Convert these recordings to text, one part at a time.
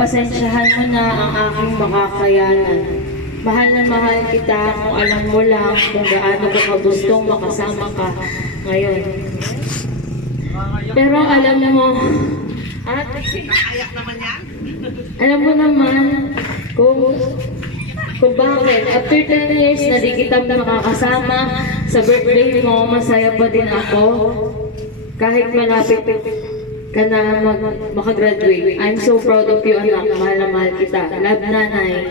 pagpasensyahan mo na ang aking makakayanan. Mahal na mahal kita kung alam mo lang kung gaano ko kagustong makasama ka ngayon. Pero alam mo, alam mo naman kung bakit. After 10 years na di kita makakasama sa birthday mo, masaya pa din ako. Kahit malapit ka na makagraduate. I'm so proud of you, anak. Mahal na mahal kita. Love, nanay.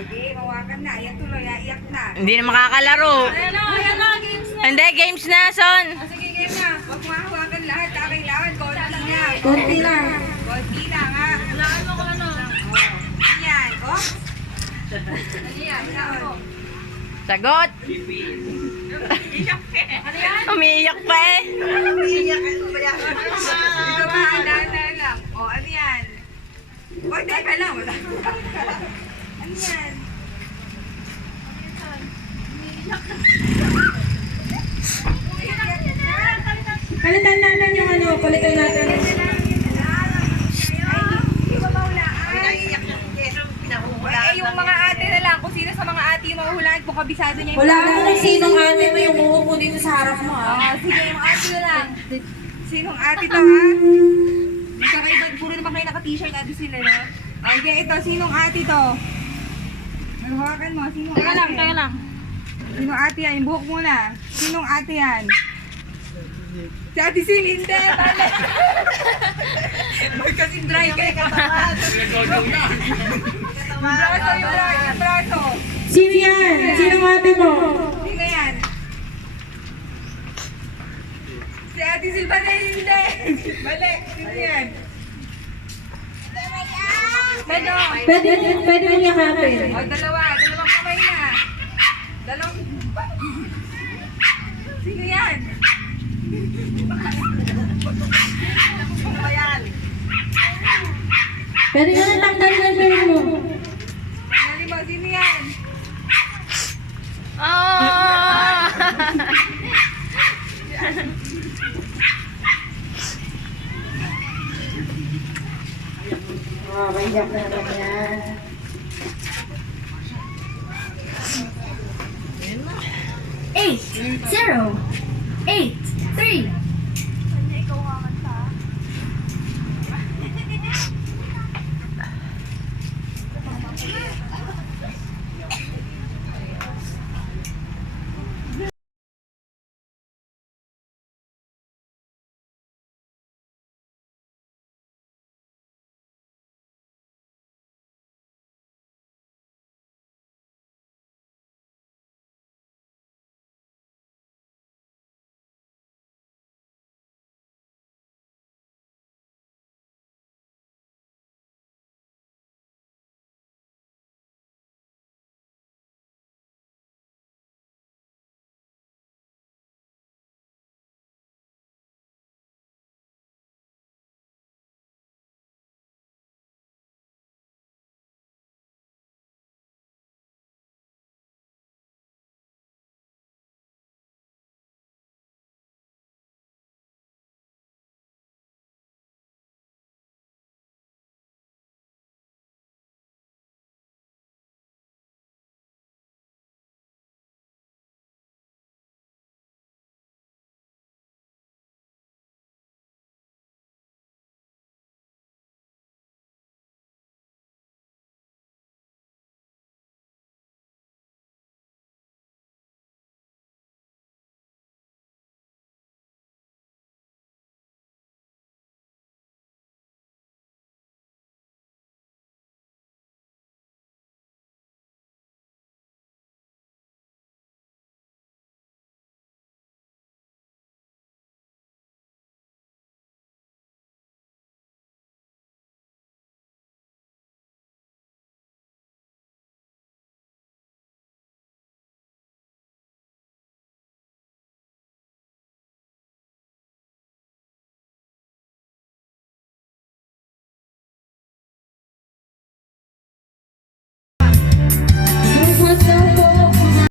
Okay, mawakan na. Ayan tuloy, iyak na. Hindi na makakalaro. Ayan na, games na. Hindi, games na, son. Sige, game na. Huwag mo hawakan lahat. Kailangan, konti lang. Konti lang. Konti lang, ha? Hulaan mo kung ano. Ayan, oh. Ayan, saan? Sagot. Umiiyak pa eh. Ito ba, dahan-dahan lang. O, ano yan? O, teka lang. Ano yan? Palitan natin yung ano, palitan natin. Yung mga ate na lang, kung sino sa mga ate yung mahuhulaan, kung kabisado niya yung Wala mga kang ate. sinong ate mo yung umuupo dito sa harap mo, ah. Sige, yung ate na lang. Sinong ate to, ha? Magkakaiba, puro naman kayo naka-t-shirt ate sila, no? Okay, ito, sinong ate to? Hawakan mo, sinong ate? Teka lang. Sinong ate yan? Yung buhok muna. Sinong ate yan? Si Ate Silinde, pala. May kasing dry kay katawan. Yung braso. Sino yan? Sinong ate mo? Sino yan? Si Ate Silva na hindi. Mali, sino yan? Pwede mo niya kapin. O, dalawang kamay na. Sino yan? Pwede ka na tanggal ng pera mo. Tanggalin mo, sino yan? Oh! Kaiyak na naman yan. 8, 0, 8,